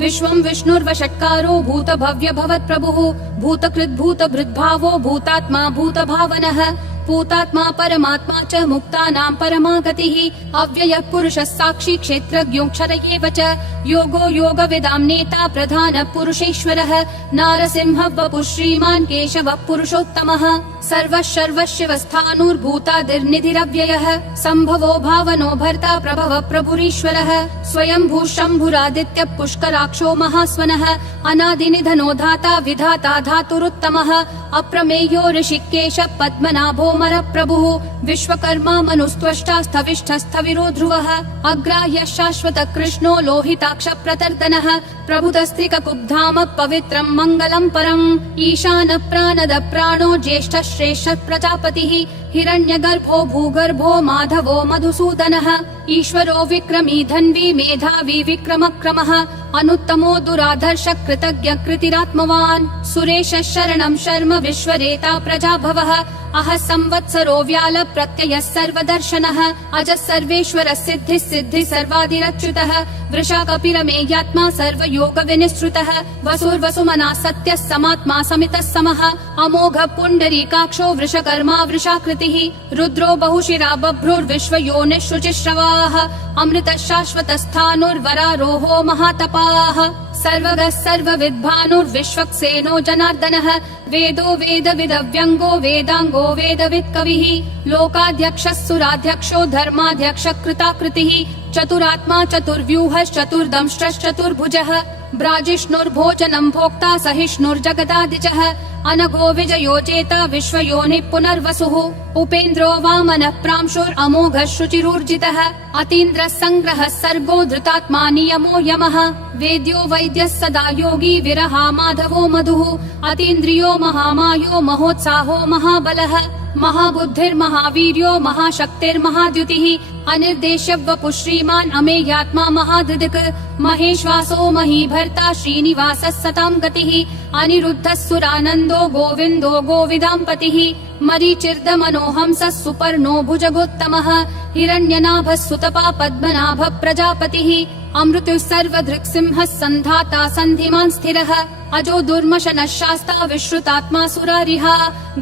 विश्वं विष्णुर्वषट्कारो भूतभव्य भवत्प्रभुः भूतकृद्भूतभृद्भावो भूतात्मा भूतभावनः भूतात्मा परमात्मा च मुक्तानां परमा गतिः अव्ययः पुरुषः साक्षी क्षेत्रज्ञोऽक्षर एव च योगो योगविदां नेता प्रधानः पुरुषेश्वरः नारसिंहः वपुः श्रीमान् केशवः पुरुषोत्तमः सर्वः सर्वशिवस्थाणुर्भूतादिर्निधिरव्ययः सम्भवो भावनो भर्ता प्रभवः प्रभुरीश्वरः स्वयंभू शम्भुरादित्यः पुष्कराक्षो महास्वनः अनादिनिधनो धाता विधाता धातुरुत्तमः अप्रमेयो ऋषिकेश पद्मनाभो प्रभुः विश्वकर्मा मनुस्त्वष्टा स्थविष्ठस्थविरो ध्रुवः अग्राह्य शाश्वत कृष्णो लोहिताक्ष प्रतर्दनः प्रभुतस्त्रिककुब्धाम पवित्रं मङ्गलं परम् ईशान प्राणद प्राणो ज्येष्ठ श्रेष्ठ प्रजापतिः हिरण्यगर्भो भूगर्भो माधवो मधुसूदनः ईश्वरो विक्रमी धन्वी मेधावी विक्रमक्रमः अनुत्तमो दुराधर्ष कृतज्ञ कृतिरात्मवान् सुरेश शरणं शर्म विश्वरेता प्रजाभवः अह संवत्सरो व्याल प्रत्ययः सर्वदर्शनः अजः सर्वेश्वर सिद्धिः सिद्धि सर्वादिरच्युतः वृषा कपिरमेयात्मा सर्वयोग विनिश्रुतः वसुर्वसुमना सत्यः समात्मा समितः समः अमोघ पुण्डरीकाक्षो वृषकर्मा वृषाकृतिः रुद्रो बहुशिरा बभ्रुर्विश्वयोनिः शुचिश्रवाः अमृतः शाश्वतस्थाणुर्वरारोहो महातपाः सर्वगः सर्वविद्भानुर्विश्वक्सेनो जनार्दनः वेदो वेदविदव्यङ्गो वेदाङ्गो वेदवित् कविः लोकाध्यक्षः सुराध्यक्षो धर्माध्यक्ष कृताकृतिः चतुरात्मा चतुर्व्यूहश्चतुर्दंष्ट्रश्चतुर्भुजः ब्राजिष्णुर्भोजनं भोक्ता सहिष्णुर्जगदादिजः अनघो विजयो जेता विश्वयोनिः पुनर्वसुः उपेन्द्रो वामनः प्रांशुरमोघः शुचिरूर्जितः अतीन्द्रः सङ्ग्रहः सर्गो धृतात्मा नियमो यमः वेद्यो वैद्यः सदा योगी विरहा माधवो मधुः अतीन्द्रियो महामायो महोत्साहो महाबलः महाबुद्धिर्महावीर्यो महाशक्तिर्महाद्युतिः अनिर्देश्य वपुः श्रीमान् अमेयात्मा महाधृदिक् महेश्वासो महीभर्ता श्रीनिवासः सतां गतिः अनिरुद्धः सुरानन्दो गोविन्दो गोविदाम्पतिः मरीचिर्दमनोहंसः सुपर्णो भुजगोत्तमः हिरण्यनाभः सुतपा पद्मनाभः प्रजापतिः अमृतुः सर्वधृक्सिंहः सन्धाता सन्धिमान् स्थिरः अजो दुर्मशनः शास्ता विश्रुतात्मा सुरारिः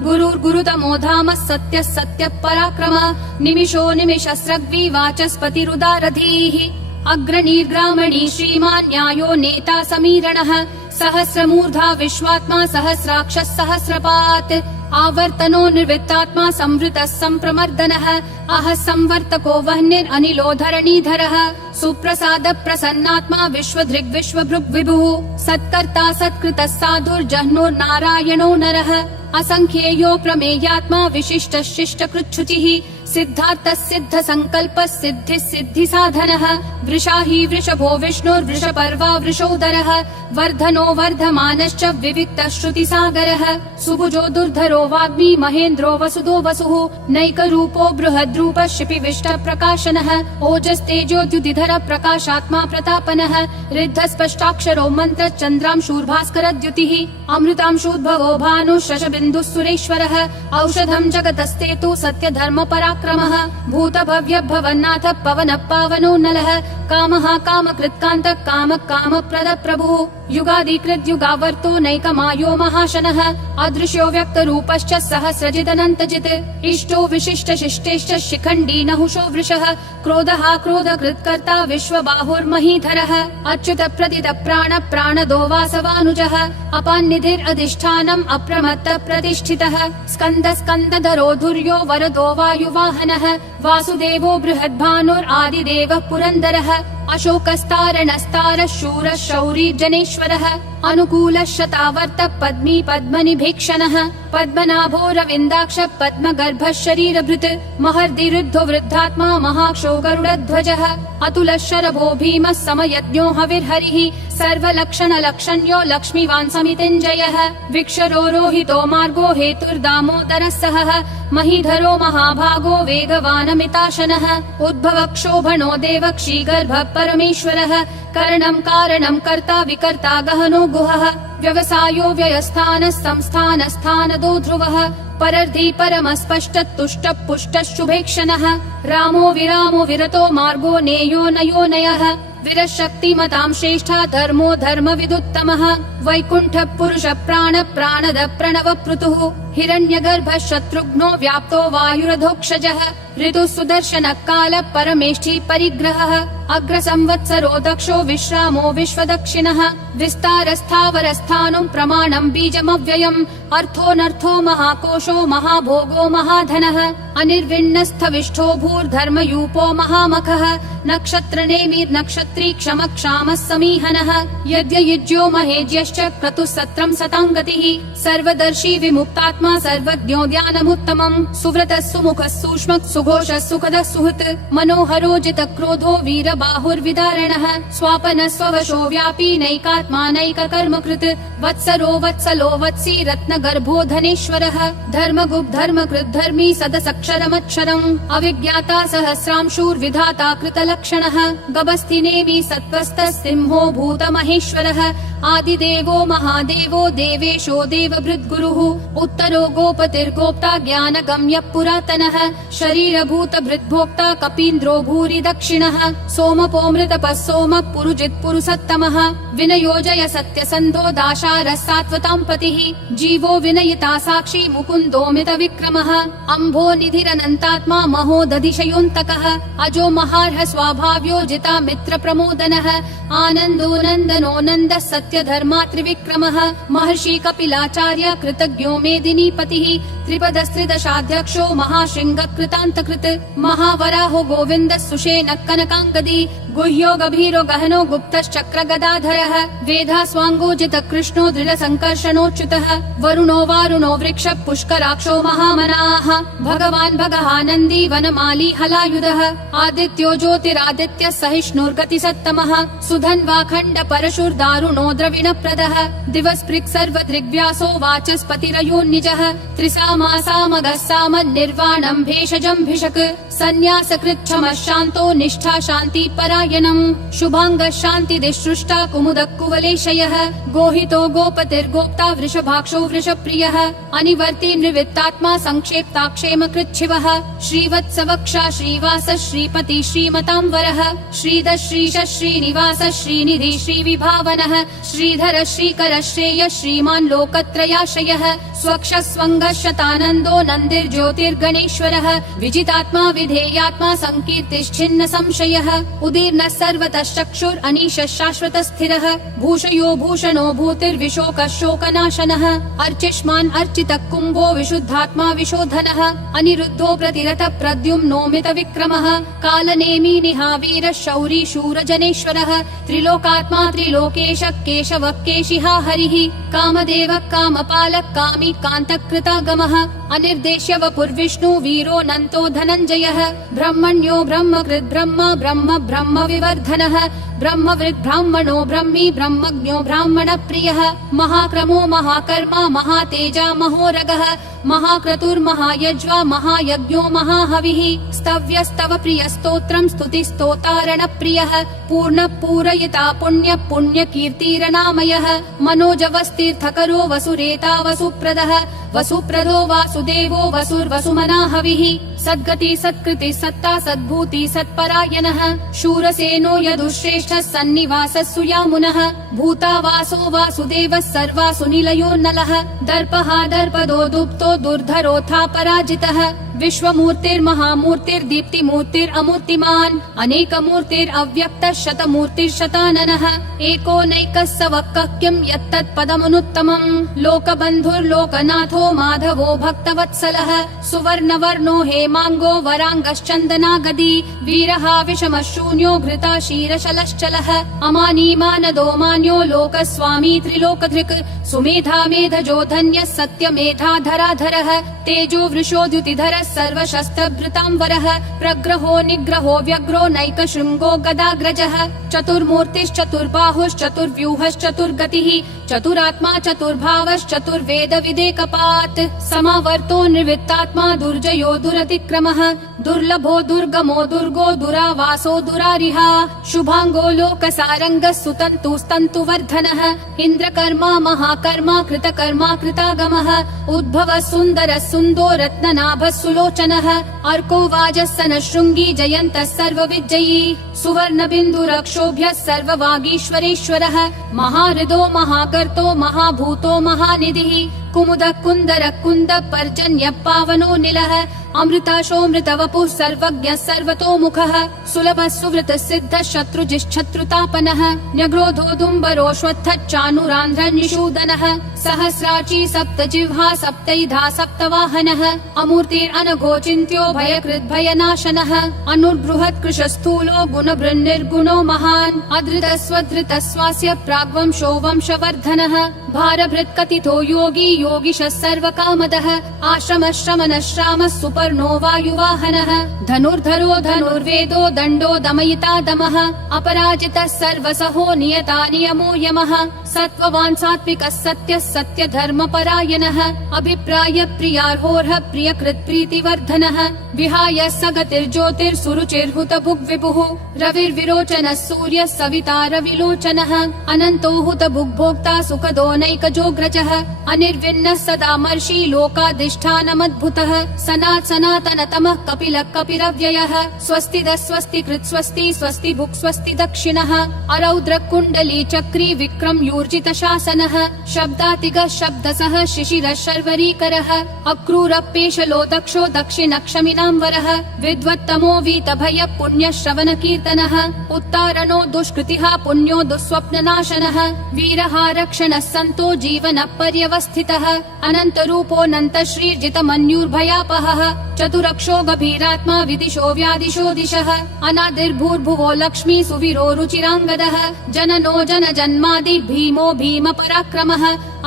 गुरुर्गुरुतमो धामः सत्यः सत्यः पराक्रमः निमिषो निमिषस्रग्वी वाचस्पतिरुदारधीः अग्रणीर्ग्रामणी श्रीमान् न्यायो नेता समीरणः सहस्रमूर्धा विश्वात्मा सहस्राक्षः सहस्रपात् आवर्तनो निर्वित्तात्मा संवृतः सम्प्रमर्दनः अह संवर्तको वह्निरनिलो धरणीधरः सुप्रसाद प्रसन्नात्मा विश्वधृग् विश्वभृग् विभुः सत्कर्ता सत्कृतः साधुर्जह्नुर्नारायणो नरः असंख्येयो प्रमेयात्मा विशिष्ट शिष्ट कृच्छुचिः सिद्धार्थः सिद्ध संकल्पः सिद्धिः सिद्धि साधनः वृषाही वृषभो विष्णुर्वृषपर्वा वृषोदरः वर्धनो वर्धमानश्च विविक्तः श्रुतिसागरः सुभुजो दुर्धरो वाग्मी महेन्द्रो वसुदो वसुः नैकरूपो बृहद्रूपः शिपिविष्ट प्रकाशनः ओजस्तेजोद्युतिधर प्रकाशात्मा प्रतापनः ऋद्धस्पष्टाक्षरो मन्त्र चन्द्रांशूर्भास्करद्युतिः अमृतांशूद्भवो भानुः शशबिन्दुः सुरेश्वरः औषधं जगतस्तेतु सत्यधर्म पराक्रमः भूतभव्य भवन्नाथ पवनः पावनो नलः कामः कामकृत्कान्तः कामः कामप्रद प्रभुः युगादिकृत् युगावर्तो नैकमायो महाशनः अदृश्यो व्यक्तरूपश्च सहस्रजिदनन्तजित् इष्टो विशिष्ट शिष्टेश्च शिखण्डी नहुषो वृषः क्रोधः क्रोधकृत्कर्ता विश्वबाहुर्महीधरः अच्युत प्रदित प्राण प्राणदो वासवानुजः अपान्निधिरधिष्ठानम् अप्रमत्त प्रतिष्ठितः स्कन्द स्कन्दधरो धुर्यो वरदो वायुवाहनः वासुदेवो बृहद्भानुरादिदेवः पुरन्दरः अशोकस्तारणस्तारः शूरः शौरी जनेश्वरः अनुकूलः शतावर्त पद्मी पद्मनिभीक्षणः पद्मनाभो रविन्दाक्ष पद्मगर्भः शरीरभृत् महर्दिरुद्धो वृद्धात्मा महाक्षो गरुडध्वजः अतुलः शरभो भीमः समयज्ञो हविर्हरिः सर्वलक्षणलक्षण्यो लक्ष्मीवान् समितिञ्जयः विक्षरो रोहितो मार्गो हेतुर्दामोदरः सहः महीधरो महाभागो वेगवानमिताशनः उद्भव क्षोभणो देवक्षीगर्भः परमेश्वरः करणं कारणं कर्ता विकर्ता गहनो गुहः व्यवसायो व्ययस्थानः संस्थानस्थानदो ध्रुवः परर्धि परमस्पष्टतुष्ट पुष्ट शुभेक्षणः रामो विरामो विरतो मार्गो नेयो नयो नयः विरशक्तिमतां श्रेष्ठा धर्मो धर्म विदुत्तमः वैकुण्ठ पुरुष प्राण प्राणद प्रणव पृथुः हिरण्यगर्भ शत्रुघ्नो व्याप्तो वायुरधोक्षजः ऋतु सुदर्शन काल परमेष्ठी परिग्रहः अग्र संवत्सरो दक्षो विश्रामो विश्वदक्षिणः विस्तारस्थावरस्थानं प्रमाणं बीजमव्ययम् अर्थोऽनर्थो महाकोशो महाभोगो महाधनः अनिर्विण्णस्थविष्ठो भूर्धर्मयूपो महामखः नक्षत्रनेमिर्नक्षत्री क्षमक्षामः समीहनः यद्ययुज्यो महेज्यश्च क्रतुः सत्रं सताङ्गतिः सर्वदर्शी विमुक्तात्मा सर्वज्ञो ज्ञानमुत्तमम् सुव्रतः सुमुखः सूक्ष्मः सुघोषः सुखदः सुहृत् मनोहरो जितक्रोधो वीरबाहुर्विदारणः स्वापनः स्ववशो व्यापी नैकात्मा नैककर्मकृत् वत्सरो वत्सलो वत्सी रत्नगर्भो धनेश्वरः धर्मगुप् धर्मकृत् धर्मी सदसक्षरमक्षरम् अविज्ञाता सहस्रांशूर्विधाता कृतलक्षणः गभस्तिनेमि सत्त्वस्तः सिंहो भूतमहेश्वरः आदिदेवो महादेवो देवेशो देवभृद्गुरुः उत्तरो गोपतिर्गोप्ता ज्ञानगम्यः पुरातनः शरीरभूतभृद्भोक्ता कपीन्द्रो भूरि दक्षिणः सोमपोऽमृतपः सोमः पुरुजित् पुरुषोत्तमः विनयोजय सत्यसन्धो दाशारः सात्वतां पतिः जीवो विनयिता साक्षी मुकुन्दोमित विक्रमः अम्भो निधिरनन्तात्मा महोदधिशयोऽन्तकः अजो महार्ह स्वाभाव्यो जिता मित्र प्रमोदनः आनन्दो नन्दनो नन्दः सत्यधर्मा त्रिविक्रमः महर्षि कपिलाचार्य कृतज्ञो मेदिनीपतिः त्रिपदस्त्रिदशाध्यक्षो महाशृङ्ग कृतान्तकृत् महावराहो गोविन्दः सुषेणः कनकाङ्गदी गुह्यो गभीरो गहनो गुप्तश्चक्र गदाधरः वेधास्वाङ्गोजित कृष्णो दृढसङ्कर्षणोच्युतः वरुणो वारुणो वृक्ष पुष्कराक्षो महामनाः भगवान् भगहानन्दी वनमाली हलायुधः आदित्यो ज्योतिरादित्यः सहिष्णुर्गतिसत्तमः सुधन्वाखण्ड परशुर्दारुणो द्रविणप्रदः दिवस्पृक् सर्वदृग्व्यासो वाचस्पतिरयोन्निजः त्रिसामासामगः सामन्निर्वाणम् भेषजम् भिषक् सन्न्यासकृच्छमः शान्तो निष्ठा शान्ति परायणम् शुभाङ्गः शान्तिदिसृष्टा कुमुदः कुवलेशयः गोहितो गोपतिर्गोप्ता वृषभाक्षो वृषप्रियः अनिवर्ति निवृत्तात्मा संक्षेप्ताक्षेम कृच्छिवः श्रीवत्सवक्षा श्रीवास श्रीपति श्रीमतांवरः श्रीधर श्रीश श्रीनिवास श्रीनिधि श्रीविभावनः श्रीधर श्रीकर श्रेय श्रीमान् लोकत्रयाश्रयः स्वक्ष स्वङ्गः शतानन्दो नन्दिर्ज्योतिर्गणेश्वरः विजितात्मा विधेयात्मा संकीर्तिश्छिन्न संशयः उदीर्णः सर्वतः चक्षुर् अनीशः शाश्वतः स्थिरः भूषयो भूषणो भूतिर्विशोकः शोकनाशनः अर्चिष्मान् अर्चितः कुम्भो विशुद्धात्मा विशोधनः अनिरुद्धो प्रतिरथ प्रद्युम्नोमित विक्रमः कालनेमी निहावीरः शौरी शूरजनेश्वरः त्रिलोकात्मा त्रिलोकेश केशवः केशिहा हरिः कामदेवः कामपालः कामी कान्तकृतागमः अनिर्देश्य वपुर्विष्णु वीरो नन्तो धनञ्जयः ब्रह्मण्यो ब्रह्मकृद् ब्रह्म ब्रह्म ब्रह्म विवर्धनः ब्रह्मवृद् ब्राह्मणो ब्रह्मी ब्रह्मज्ञो ब्राह्मण प्रियः महाक्रमो महाकर्मा महातेजा महोरगः महाक्रतुर्महायज्वा महायज्ञो महाहविः स्तव्यस्तव प्रियस्तोत्रम् स्तुतिस्तोतारण प्रियः पूर्ण पूरयिता पुण्य पुण्य कीर्तिरनामयः मनोजवस्तीर्थकरो वसुरेता वसुप्रदः वसुप्रदो वासुदेवो वसुर्वसुमना हविः सद्गति सत्कृति सत्ता सद्भूति सत्परायणः शूरसेनो यदुश्रेष्ठः सन्निवासः सुयामुनः भूतावासो वासुदेवः सर्वासु निलयो नलः दर्पः दर्पदो दुप्तो दुर्धरोऽथा पराजितः विश्वमूर्तिर्महामूर्तिर्दीप्तिमूर्तिरमूर्तिमान् अनेकमूर्तिरव्यक्तः शतमूर्तिर्शताननः एको नैकः स वक्कः किं यत्तत्पदमनुत्तमम् लोकबन्धुर्लोकनाथो माधवो भक्तवत्सलः सुवर्णवर्णो हेमाङ्गो वराङ्गश्चन्दनागदी वीरः विषमः शून्यो घृता क्षीरशलश्चलः अमानी मानदो मान्यो लोकस्वामी त्रिलोकधृक् सुमेधा मेधजो धन्यः सत्यमेधाधराधरः तेजो वृषोद्युतिधरः सर्वशस्त्रभृतांवरः प्रग्रहो निग्रहो व्यग्रो नैकशृङ्गो गदाग्रजः चतुर्मूर्तिश्चतुर्बाहुश्चतुर्व्यूहश्चतुर्गतिः चतुरात्मा चतुर्भावश्चतुर्वेद विदेकपात् समावर्तो निवृत्तात्मा दुर्जयो दुरतिक्रमः दुर्लभो दुर्गमो दुर्गो दुरावासो दुरारिहा शुभाङ्गो लोकसारङ्गः सुतन्तुस्तन्तु क्रतुवर्धनः इन्द्रकर्मा महाकर्मा कृतकर्मा कृतागमः उद्भवः सुन्दरः सुन्दो रत्ननाभः सुलोचनः अर्को वाजस्सनः शृङ्गी जयन्तः सर्वविजयी सुवर्णबिन्दुरक्षोभ्यः सर्ववागीश्वरेश्वरः महाहृदो महाकर्तो महाभूतो महानिधिः कुमुदः कुन्दरः कुन्दः पर्जन्यः पावनो निलः अमृताशोऽमृतवपुः सर्वज्ञः सर्वतोमुखः सुलभः सुवृतः सिद्धः शत्रुजिश्शत्रुतापनः न्यग्रोधोदुम्बरोऽश्वत्थः चाणूरान्ध्रः निषूदनः सहस्राची सप्तजिह्वा सप्तैधा सप्तवाहनः अमूर्तिरनघोचिन्त्यो भयकृद्भयनाशनः अनुर्बृहत् कृशस्थूलो गुणभृन्निर्गुणो महान् अधृतः स्वधृतः स्वास्य प्राग्वंशो वंशवर्धनः भारभृत्कथितो योगी योगिशः सर्वकामदः आश्रमः श्रमणः श्रामः सुपर्णो वायुवाहनः धनुर्धरो धनुर्वेदो दण्डो दमयिता दमः अपराजितः सर्वसहो नियता नियमो यमः सत्त्ववान् सात्विकः सत्यः सत्यधर्मपरायणः अभिप्राय प्रियार्होर्ह प्रियकृत् प्रीतिवर्धनः विहाय सगतिर्ज्योतिर्सुरुचिर्हुतभुग्विभुः रविर्विरोचनः सूर्यः सविता रविलोचनः अनन्तो हुतभुग्भोक्ता सुखदो नैकजोग्रजः अनिर्विन्नः सदा मर्षि लोकाधिष्ठानमद्भुतः सनातनतमः कपिलः कपिरव्ययः स्वस्तिदः स्वस्तिकृत् स्वस्ति स्वस्ति भुक् स्वस्ति दक्षिणः अरौद्रः कुण्डली चक्री विक्रम यूर्जित शासनः शब्दातिगः शब्दसः शिशिरः शर्वरीकरः अक्रूरपेशलो दक्षो दक्षिणक्षमिनाम्बरः विद्वत्तमो वीतभयः पुण्यः श्रवणकीर्तनः उत्तारणो दुष्कृतिः पुण्यो दुःस्वप्ननाशनः वीरः रक्षणः सन्तो जीवनः पर्यवस्थितः अनन्तरूपोऽनन्तः श्रीर्जितमन्युर्भयापहः चतुरक्षो गभीरात्मा विदिशो व्यादिशो दिशः अनादिर्भूर्भुवो लक्ष्मी सुवीरो रुचिराङ्गदः जननो जनजन्मादि भीमो भीमपराक्रमः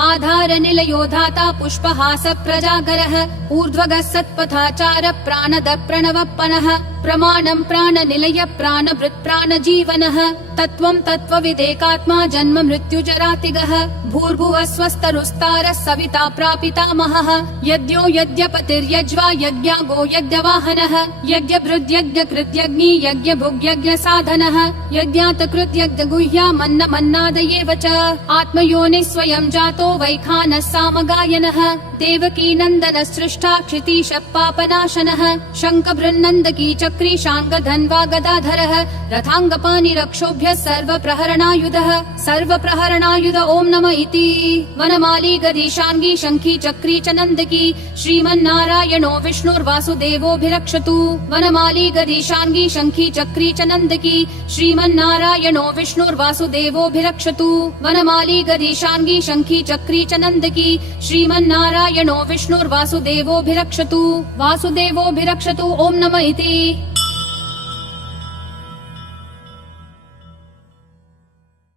आधारनिलयो धाता पुष्पहास प्रजागरः ऊर्ध्वगः सत्पथाचार प्राणद प्रणवप्पनः प्रमाणं प्राणनिलय प्राणभृत् प्राणजीवनः तत्त्वं तत्त्वविदेकात्मा जन्म मृत्युजरातिगः भूर्भुवः स्वस्तरुस्तारः सविता प्रापितामहः यज्ञो यज्ञपतिर्यज्वा यज्ञागो यज्ञवाहनः यज्ञभृद्यज्ञकृत्यग्नि यज्ञभुग्यज्ञसाधनः यज्ञातकृत्यज्ञगुह्यामन्नमन्नादयेव च आत्मयोनिः स्वयं जातो वैखानः सामगायनः देवकी नन्दनः सृष्टा क्षितीशः पापनाशनः शङ्खबृन्नन्दकी चक्री शाङ्गधन्वा गदाधरः रथाङ्गपाणिरक्षोभ्यः सर्वप्रहरणायुधः सर्वप्रहरणायुध ॐ नमः इति वनमाली गदीशाङ्गी शङ्खी चक्री च नन्दकी श्रीमन्नारायणो विष्णुर्वासुदेवोऽभिरक्षतु वनमाली गदीशाङ्गी शङ्खी चक्री च नन्दकी श्रीमन्नारायणो विष्णुर्वासुदेवोऽभिरक्षतु वनमाली गदीशाङ्गी शङ्खी चक्री च नन्दकी श्रीमन्नारायणो विष्णुर्वासुदेवोऽभिरक्षतु वासुदेवोऽभिरक्षतु ॐ नमः इति।